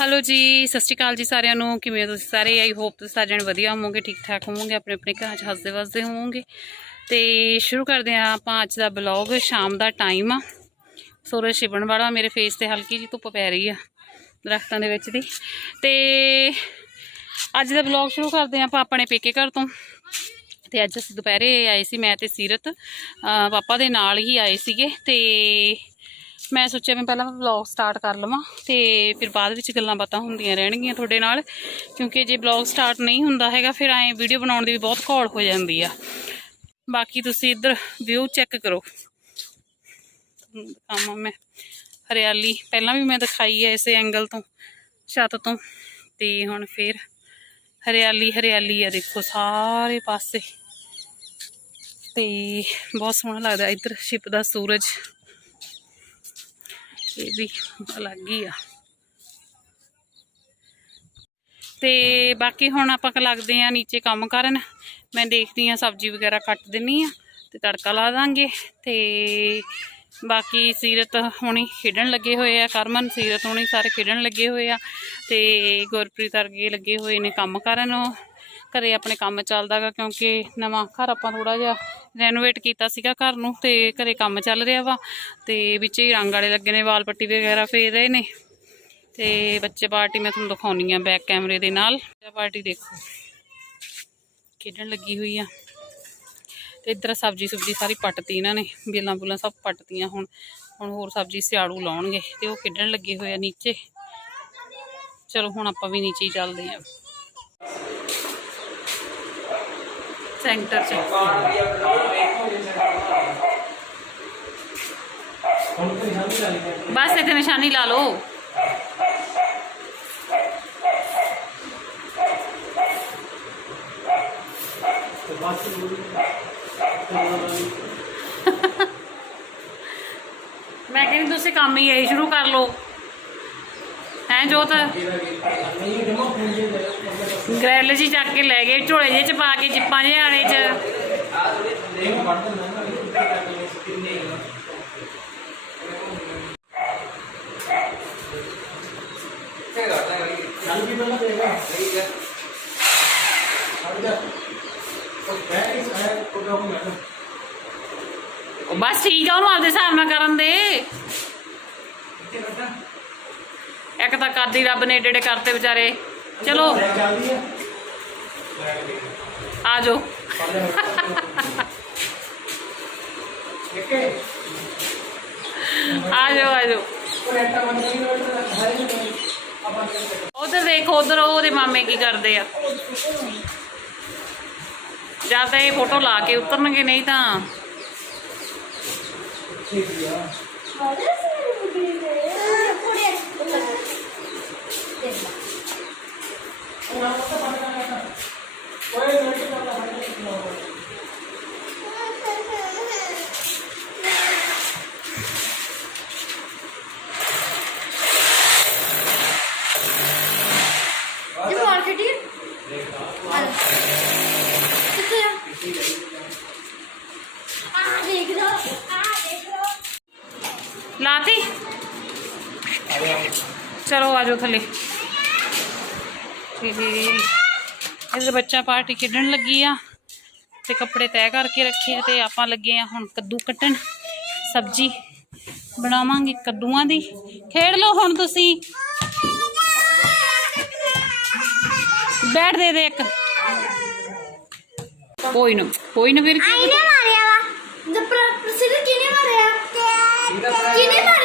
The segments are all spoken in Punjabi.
ਹੈਲੋ ਜੀ, ਸਤਿ ਸ਼੍ਰੀ ਅਕਾਲ ਜੀ ਸਾਰਿਆਂ ਨੂੰ। ਕਿਵੇਂ ਹੋ ਤੁਸੀਂ ਸਾਰੇ? ਆਈ ਹੋਪ ਤੁਸੀਂ ਸਾਰੇ ਜਣੇ ਵਧੀਆ ਹੋਵੋਗੇ, ਠੀਕ ਠਾਕ ਹੋਵੋਗੇ, ਆਪਣੇ ਆਪਣੇ ਘਰ 'ਚ ਹੱਸਦੇ ਵਸਦੇ ਹੋਵੋਗੇ। ਤੇ ਸ਼ੁਰੂ ਕਰਦੇ ਹਾਂ ਆਪਾਂ ਅੱਜ ਦਾ ਬਲੌਗ ਸ਼ਾਮ ਦਾ ਟਾਈਮ ਆ। ਸੂਰਜ ਛਿਪਣ ਵਾਲਾ ਮੇਰੇ ਫੇਸ ਤੇ ਹਲਕੀ ਜੀ ਧੁੱਪ ਪੈ ਰਹੀ ਆ, ਦਰਖਤਾਂ ਦੇ ਵਿੱਚ ਦੀ। ਤੇ ਅੱਜ ਦਾ ਬਲੌਗ ਸ਼ੁਰੂ ਕਰਦੇ ਹਾਂ ਆਪਾਂ ਆਪਣੇ ਪੇਕੇ ਘਰ ਤੋਂ। ਤੇ ਅੱਜ ਅਸੀਂ ਦੁਪਹਿਰੇ ਆਏ ਸੀ, ਮੈਂ ਤੇ ਸੀਰਤ ਪਾਪਾ ਦੇ ਨਾਲ ਹੀ ਆਏ ਸੀਗੇ। ਤੇ ਮੈਂ ਸੋਚਿਆ ਮੈਂ ਪਹਿਲਾਂ ਵਲੌਗ ਸਟਾਰਟ ਕਰ ਲਵਾਂ ਤੇ ਫਿਰ ਬਾਅਦ ਵਿੱਚ ਗੱਲਾਂ ਬਾਤਾਂ ਹੁੰਦੀਆਂ ਰਹਿਣਗੀਆਂ ਤੁਹਾਡੇ ਨਾਲ, ਕਿਉਂਕਿ ਜੇ ਵਲੌਗ ਸਟਾਰਟ ਨਹੀਂ ਹੁੰਦਾ ਹੈਗਾ, ਫਿਰ ਐਂ ਵੀਡੀਓ ਬਣਾਉਣ ਦੀ ਵੀ ਬਹੁਤ ਘੋਲ ਹੋ ਜਾਂਦੀ ਆ। ਬਾਕੀ ਤੁਸੀਂ ਇੱਧਰ ਵਿਊ ਚੈੱਕ ਕਰੋ। ਦਿਖਾਵਾਂ ਮੈਂ। ਹਰਿਆਲੀ, ਪਹਿਲਾਂ ਵੀ ਮੈਂ ਦਿਖਾਈ ਹੈ ਇਸੇ ਐਂਗਲ ਤੋਂ, ਛੱਤ ਤੋਂ। ਤੇ ਹੁਣ ਫਿਰ ਹਰਿਆਲੀ ਹਰਿਆਲੀ ਆ ਦੇਖੋ ਸਾਰੇ ਪਾਸੇ। ਤੇ ਬਹੁਤ ਸੋਹਣਾ ਲੱਗਦਾ ਇੱਧਰ ਛਿਪਦਾ ਸੂਰਜ। ਇਹ ਵੀ ਅਲੱਗ ਹੀ ਆ। ਤੇ ਬਾਕੀ ਹੁਣ ਆਪਾਂ ਲੱਗਦੇ ਆ ਨੀਚੇ ਕੰਮ ਕਰਨ। ਮੈਂ ਦੇਖਦੀ ਆ ਸਬਜ਼ੀ ਵਗੈਰਾ ਕੱਟ ਦਿੰਨੀ ਆ ਤੇ ਤੜਕਾ ਲਾ ਦਾਂਗੇ। ਤੇ ਬਾਕੀ ਸੀਰਤ ਹੁਣੀ ਖੇਡਣ ਲੱਗੇ ਹੋਏ ਆ। ਕਰਮਨ, ਸੀਰਤ ਹੁਣੀ ਸਾਰੇ ਖੇਡਣ ਲੱਗੇ ਹੋਏ ਆ। ਤੇ ਗੁਰਪ੍ਰੀਤ ਅਰਗੇ ਲੱਗੇ ਹੋਏ ਨੇ ਕੰਮ ਕਰਨ। ਉਹ ਘਰੇ ਆਪਣੇ ਕੰਮ ਚੱਲਦਾ ਗਾ ਕਿਉਂਕਿ ਨਵਾਂ ਘਰ ਆਪਾਂ ਥੋੜਾ ਜਿਹਾ ਰੈਨੋਵੇਟ ਕੀਤਾ ਸੀਗਾ ਘਰ ਨੂੰ ਤੇ ਘਰੇ ਕੰਮ ਚੱਲ ਰਿਹਾ ਵਾ ਤੇ ਵਿੱਚ ਹੀ ਰੰਗ ਵਾਲੇ ਲੱਗੇ ਨੇ, ਵਾਲ ਪੱਟੀ ਵਗੈਰਾ ਫੇਰ ਰਹੇ ਨੇ। ਤੇ ਬੱਚੇ ਪਾਰਟੀ ਮੈਂ ਤੁਹਾਨੂੰ ਦਿਖਾਉਣੀ ਆ ਬੈਕ ਕੈਮਰੇ ਦੇ ਨਾਲ। ਪਾਰਟੀ ਦੇਖੋ। ਖੇਡਣ ਲੱਗੀ ਹੋਈ ਆ। ਤੇ ਇੱਧਰ ਸਬਜੀ ਸੁਬਜੀ ਸਾਰੀ ਪੱਟਤੀ ਇਹਨਾਂ ਨੇ ਬੇਲਾਂ ਬੁਲਾਂ ਸਭ ਪੱਟਤੀਆਂ ਹੁਣ। ਹੁਣ ਹੋਰ ਸਬਜੀ ਸਿਆੜੂ ਲਾਉਣਗੇ ਤੇ ਉਹ ਖੇਡਣ ਲੱਗੇ ਹੋਏ ਆ ਨੀਚੇ। ਚਲੋ ਹੁਣ ਆਪਾਂ ਵੀ ਨੀਚੇ ਹੀ ਚੱਲਦੇ ਆ। ਸੈਂਟਰ 'ਚ ਬਸ ਇੱਥੇ ਨਿਸ਼ਾਨੀ ਲਾ ਲਓ ਮੈਂ ਕਹਿੰਦੀ ਤੁਸੀਂ ਕੰਮ ਹੀ ਇਹੀ ਸ਼ੁਰੂ ਕਰ ਲਓ ਹੈ ਜੋਤ? ਗ੍ਰੈਲ ਜੀ ਚੱਕ ਕੇ ਲੈ ਗਏ, ਝੋਲੇ ਜਿਹੇ ਚ ਪਾ ਕੇ, ਜਿੱਪਾਂ ਜਿਹੇ ਆਣੇ ਚ। ਬਸ ਠੀਕ ਆ, ਉਹਨੂੰ ਆਪਦੇ ਹਿਸਾਬ ਨਾਲ ਕਰਨ ਦੇ। ਇੱਕ ਤਾਂ ਕਰਦੀ ਰੱਬ ਨੇ ਏਡੇ ਕਰਤੇ ਵਿਚਾਰੇ। ਚਲੋ। ਆ ਜਾਓ। ਆ ਜਾਓ ਆ ਜਾਓ। ਉਧਰ ਦੇਖੋ, ਉਧਰ ਉਹਦੇ ਮਾਮੇ ਕੀ ਕਰਦੇ ਆ। ਜਾਂ ਤਾਂ ਇਹ ਫੋਟੋ ਲਾ ਕੇ ਉਤਰਨਗੇ, ਨਹੀਂ ਤਾਂ। ਇਹ ਆ। ਲਾਤੀ ਚਲੋ ਆ ਜਾਓ ਥੱਲੇ ਇਹਦੇ ਬੱਚਾ ਪਾਰਟੀ ਖੇਡਣ ਲੱਗੀ ਆ ਤੇ ਕੱਪੜੇ ਤੈਅ ਕਰਕੇ ਰੱਖੇ ਆ ਤੇ ਆਪਾਂ ਲੱਗੇ ਆ ਹੁਣ ਕੱਦੂ ਕੱਟਣ ਸਬਜੀ ਬਣਾਵਾਂਗੇ ਕੱਦੂਆਂ ਦੀ ਖੇਡ ਲਓ ਹੁਣ ਤੁਸੀਂ ਬੈਠ ਦੇ ਦੇ ਇੱਕ ਕੋਈ ਨਾ ਕੋਈ ਨਾ ਫਿਰ ਕੀ ਆਈਨੇ ਮਾਰਿਆ ਵਾ ਦ ਪ੍ਰਸਿੱਧ ਕਿਨੇ ਮਾਰਿਆ ਕਿਨੇ ਮਾਰਿਆ ਕਿਨੇ ਮਾਰਿਆ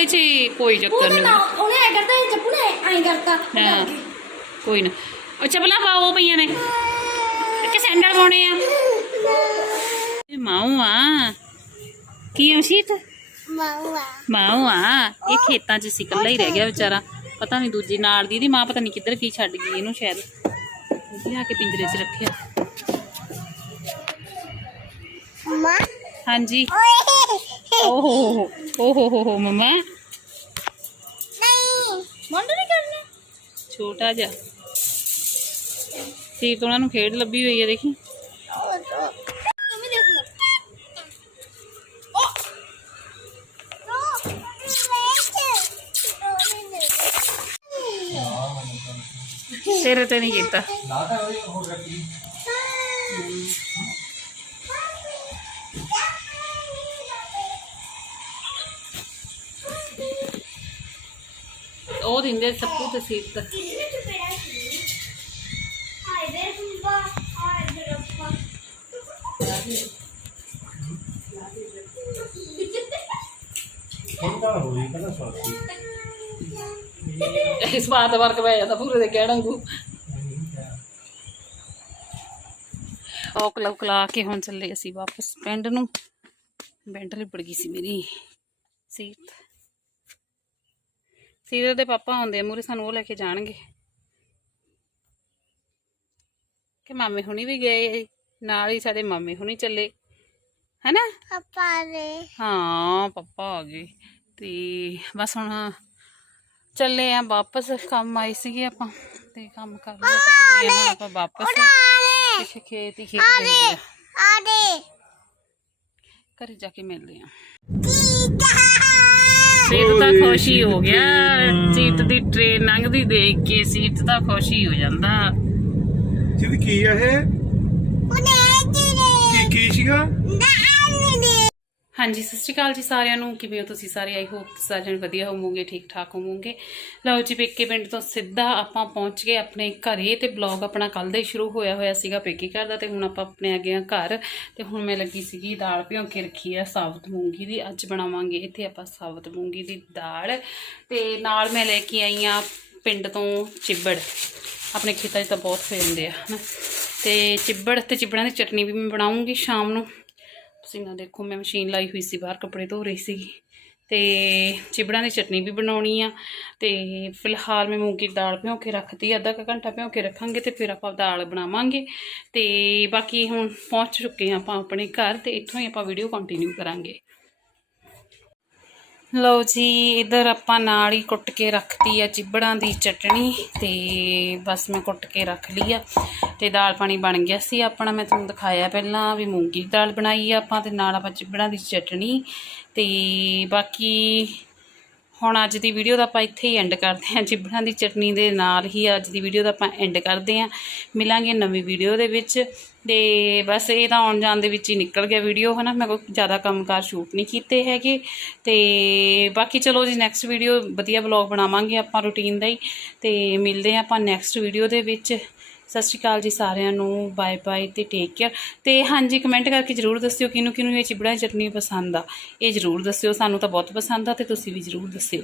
ਕਰਤੇ ਜੀ ਕੋਈ ਚੱਕਰ ਉਹਨੇ ਨਾ ਨਹੀਂ ਉਹਨੇ ਐ ਕਰਤਾ ਇਹ ਚੱਪੂ ਨੇ ਐ ਕਰਤਾ ਹਾਂ ਕੋਈ ਨਾ। ਉਹ ਚੱਪਲਾਂ ਪਾਓ ਪਈਆਂ ਨੇ। ਕਿ ਸੈਂਡਲ ਪਾਉਣੇ ਆ। ਇਹ ਮਾਊ ਆ। ਕੀ ਅਮਸ਼ੀਤ ਮਾਵਾ ਮਾਊ ਆ। ਇਹ ਖੇਤਾਂ 'ਚ ਸੀ ਇਕੱਲਾ ਹੀ ਰਹਿ ਗਿਆ ਵਿਚਾਰਾ। ਪਤਾ ਨਹੀਂ ਦੂਜੀ ਨਾਲ ਦੀ ਇਹਦੀ ਮਾਂ ਪਤਾ ਨਹੀਂ ਕਿੱਧਰ ਕੀ ਛੱਡ ਗਈ ਇਹਨੂੰ ਸ਼ਾਇਦ। ਲਿਆ ਕੇ ਪਿੰਜਰੇ 'ਚ ਰੱਖਿਆ। ਮਮਾ ਹਾਂਜੀ। ਓਏ। ओहो हो हो हो मम्मा छोटा जा खेड ली हुई है देखी तेरे तो नहीं किया ਉਹ ਹੋ ਦਿੰਦੇ ਸੱਪੂ ਤੇ ਸੀਤ ਹਾਏ ਹੋ ਰਹੀ ਪਹਿਲਾਂ ਸਵਾਸੀ ਇਸ ਬਾਤ ਵਰਕ ਪੈ ਜਾਂਦਾ ਪੂਰੇ ਦੇ ਕਹਿਣਾਂਗੂ ਉਹ ਕਲਾ ਕਲਾ ਕੇ ਹੁਣ ਚੱਲੇ ਅਸੀਂ ਵਾਪਸ ਪਿੰਡ ਨੂੰ। ਬੈਂਟ ਲਿਬੜ ਗਈ ਸੀ ਮੇਰੀ। ਸੀਟ। ਸੀਰਤ ਦੇ ਪਾਪਾ ਆਉਂਦੇ ਆ ਮੂਰੇ ਸਾਨੂੰ ਉਹ ਲੈ ਕੇ ਜਾਣਗੇ। ਕਿ ਮਾਮੇ ਹੁਣੀ ਵੀ ਗਏ ਨਾਲ ਹੀ ਸਾਡੇ ਮਾਮੇ ਹੁਣੀ ਚੱਲੇ। ਹੈਨਾ? ਪਾਪਾ ਨੇ ਹਾਂ ਪਾਪਾ ਆ ਗਏ। ਤੇ ਬਸ ਹੁਣ ਚੱਲੇ ਆ ਵਾਪਸ ਕੰਮ ਆਏ ਸੀਗੇ ਆਪਾਂ। ਤੇ ਕੰਮ ਕਰ ਲਿਆ ਤੇ ਚੱਲੇ ਆ ਹੁਣ ਆਪਾਂ ਵਾਪਸ। ਪਿੱਛੇ ਖੇਤ ਹੀ ਖੇਤ ਦੇ ਆਦੇ ਘਰੇ ਜਾ ਕੇ ਮਿਲਦੇ ਆ। ਸੀਟ ਤਾਂ ਖੁਸ਼ੀ ਹੋ ਗਿਆ। ਸੀਟ ਦੀ ਟ੍ਰੇਨ ਲੰਘਦੀ ਦੇਖ ਕੇ ਸੀਟ ਤਾਂ ਖੁਸ਼ੀ ਹੋ ਜਾਂਦਾ। ਜਿੱਦ ਕੀ ਆ ਇਹ? ਉਹਨੇ ਕੀ ਕੀ ਸੀਗਾ? ਹਾਂਜੀ, ਸਤਿ ਸ਼੍ਰੀ ਅਕਾਲ ਜੀ ਸਾਰਿਆਂ ਨੂੰ। ਕਿਵੇਂ ਹੋ ਤੁਸੀਂ ਸਾਰੇ? ਆਈ ਹੋਪ ਸਾਰੇ ਜਣ ਵਧੀਆ ਹੋਵੋਗੇ ਠੀਕ ਠਾਕ ਹੋਵੋਗੇ। ਲਓ ਜੀ, ਪੇਕੇ ਪਿੰਡ ਤੋਂ ਸਿੱਧਾ ਆਪਾਂ ਪਹੁੰਚ ਗਏ ਆਪਣੇ ਘਰੇ ਤੇ ਬਲੌਗ ਆਪਣਾ ਕੱਲ ਦਾ ਹੀ ਸ਼ੁਰੂ ਹੋਇਆ ਹੋਇਆ ਸੀਗਾ ਪੇਕੇ ਘਰ ਦਾ ਤੇ ਹੁਣ ਆਪਾਂ ਆਪਣੇ ਆ ਗਏ ਆ ਘਰ ਤੇ ਹੁਣ ਮੈਂ ਲੱਗੀ ਸੀਗੀ ਦਾਲ ਭਿਉਂ ਕੇ ਰੱਖੀ ਆ ਸਾਬਤ ਮੂੰਗੀ ਦੀ। ਅੱਜ ਬਣਾਵਾਂਗੇ ਇੱਥੇ ਆਪਾਂ ਸਾਬਤ ਮੂੰਗੀ ਦੀ ਦਾਲ ਤੇ ਨਾਲ ਮੈਂ ਲੈ ਕੇ ਆਈ ਆ ਪਿੰਡ ਤੋਂ ਚਿੱਬੜ। ਆਪਣੇ ਖੇਤਾਂ 'ਚ ਤਾਂ ਬਹੁਤ ਫੇਰ ਹੁੰਦੇ ਆ, ਹਨਾ। ਤੇ ਚਿੱਬੜ ਤੇ ਚਿੱਬੜਾਂ ਦੀ ਚਟਨੀ ਵੀ ਮੈਂ ਬਣਾਉਂਗੀ ਸ਼ਾਮ ਨੂੰ। ਤੁਸੀਂ ਨਾ ਦੇਖੋ, ਮੈਂ ਮਸ਼ੀਨ ਲਾਈ ਹੋਈ ਸੀ ਬਾਹਰ, ਕੱਪੜੇ ਧੋ ਰਹੀ ਸੀ ਤੇ ਚਿਬੜਾਂ ਦੀ ਚਟਨੀ ਵੀ ਬਣਾਉਣੀ ਆ। ਤੇ ਫਿਲਹਾਲ ਮੈਂ ਮੂੰਗੀ ਦੀ ਦਾਲ ਭਿਓ ਕੇ ਰੱਖਤੀ, ਅੱਧਾ ਕੁ ਘੰਟਾ ਭਿਓ ਕੇ ਰੱਖਾਂਗੇ ਤੇ ਫਿਰ ਆਪਾਂ ਦਾਲ ਬਣਾਵਾਂਗੇ। ਤੇ ਬਾਕੀ ਹੁਣ ਪਹੁੰਚ ਚੁੱਕੇ ਹਾਂ ਆਪਾਂ ਆਪਣੇ ਘਰ ਤੇ ਇੱਥੋਂ ਹੀ ਆਪਾਂ ਵੀਡੀਓ ਕੰਟੀਨਿਊ ਕਰਾਂਗੇ। ਲਓ ਜੀ, ਇਧਰ ਆਪਾਂ ਨਾਲ ਹੀ ਕੁੱਟ ਕੇ ਰੱਖਤੀ ਆ ਚਿਬੜਾਂ ਦੀ ਚਟਣੀ ਤੇ ਬਸ ਮੈਂ ਕੁੱਟ ਕੇ ਰੱਖ ਲਈ ਆ ਤੇ ਦਾਲ ਪਾਣੀ ਬਣ ਗਿਆ ਸੀ ਆਪਣਾ। ਮੈਂ ਤੁਹਾਨੂੰ ਦਿਖਾਇਆ ਪਹਿਲਾਂ ਵੀ ਮੂੰਗੀ ਦੀ ਦਾਲ ਬਣਾਈ ਆ ਆਪਾਂ ਤੇ ਨਾਲ ਆਪਾਂ ਚਿਬੜਾਂ ਦੀ ਚਟਣੀ ਤੇ ਬਾਕੀ ਹੁਣ ਅੱਜ ਦੀ ਵੀਡੀਓ ਦਾ ਆਪਾਂ ਇੱਥੇ ਹੀ ਐਂਡ ਕਰਦੇ ਹਾਂ। ਚਿਬੜਾਂ ਦੀ ਚਟਨੀ ਦੇ ਨਾਲ ਹੀ ਅੱਜ ਦੀ ਵੀਡੀਓ ਦਾ ਆਪਾਂ ਐਂਡ ਕਰਦੇ ਹਾਂ। ਮਿਲਾਂਗੇ ਨਵੀਂ ਵੀਡੀਓ ਦੇ ਵਿੱਚ ਤੇ ਬਸ ਇਹ ਤਾਂ ਆਉਣ ਜਾਣ ਦੇ ਵਿੱਚ ਹੀ ਨਿਕਲ ਗਿਆ ਵੀਡੀਓ ਹਨਾ? ਮੈਂ ਕੋਈ ਜ਼ਿਆਦਾ ਕੰਮਕਾਰ ਸ਼ੂਟ ਨਹੀਂ ਕੀਤੇ ਹੈਗੇ। ਤੇ ਬਾਕੀ ਚਲੋ ਜੀ ਨੈਕਸਟ ਵੀਡੀਓ ਵਧੀਆ ਵਲੌਗ ਬਣਾਵਾਂਗੇ ਆਪਾਂ ਰੁਟੀਨ ਦਾ ਹੀ। ਤੇ ਮਿਲਦੇ ਹਾਂ ਆਪਾਂ ਨੈਕਸਟ ਵੀਡੀਓ ਦੇ ਵਿੱਚ। ਸਤਿ ਸ਼੍ਰੀ ਅਕਾਲ ਜੀ ਸਾਰਿਆਂ ਨੂੰ ਬਾਏ ਬਾਏ ਤੇ ਟੇਕ ਕੇਅਰ ਤੇ ਹਾਂਜੀ ਕਮੈਂਟ ਕਰਕੇ ਜਰੂਰ ਦੱਸਿਓ ਕਿਹਨੂੰ ਕਿਹਨੂੰ ਇਹ ਚਿਬੜਾ ਚਟਨੀ ਪਸੰਦ ਆ। ਇਹ ਜਰੂਰ ਦੱਸਿਓ, ਸਾਨੂੰ ਤਾਂ ਬਹੁਤ ਪਸੰਦ ਆ ਤੇ ਤੁਸੀਂ ਵੀ ਜਰੂਰ ਦੱਸਿਓ।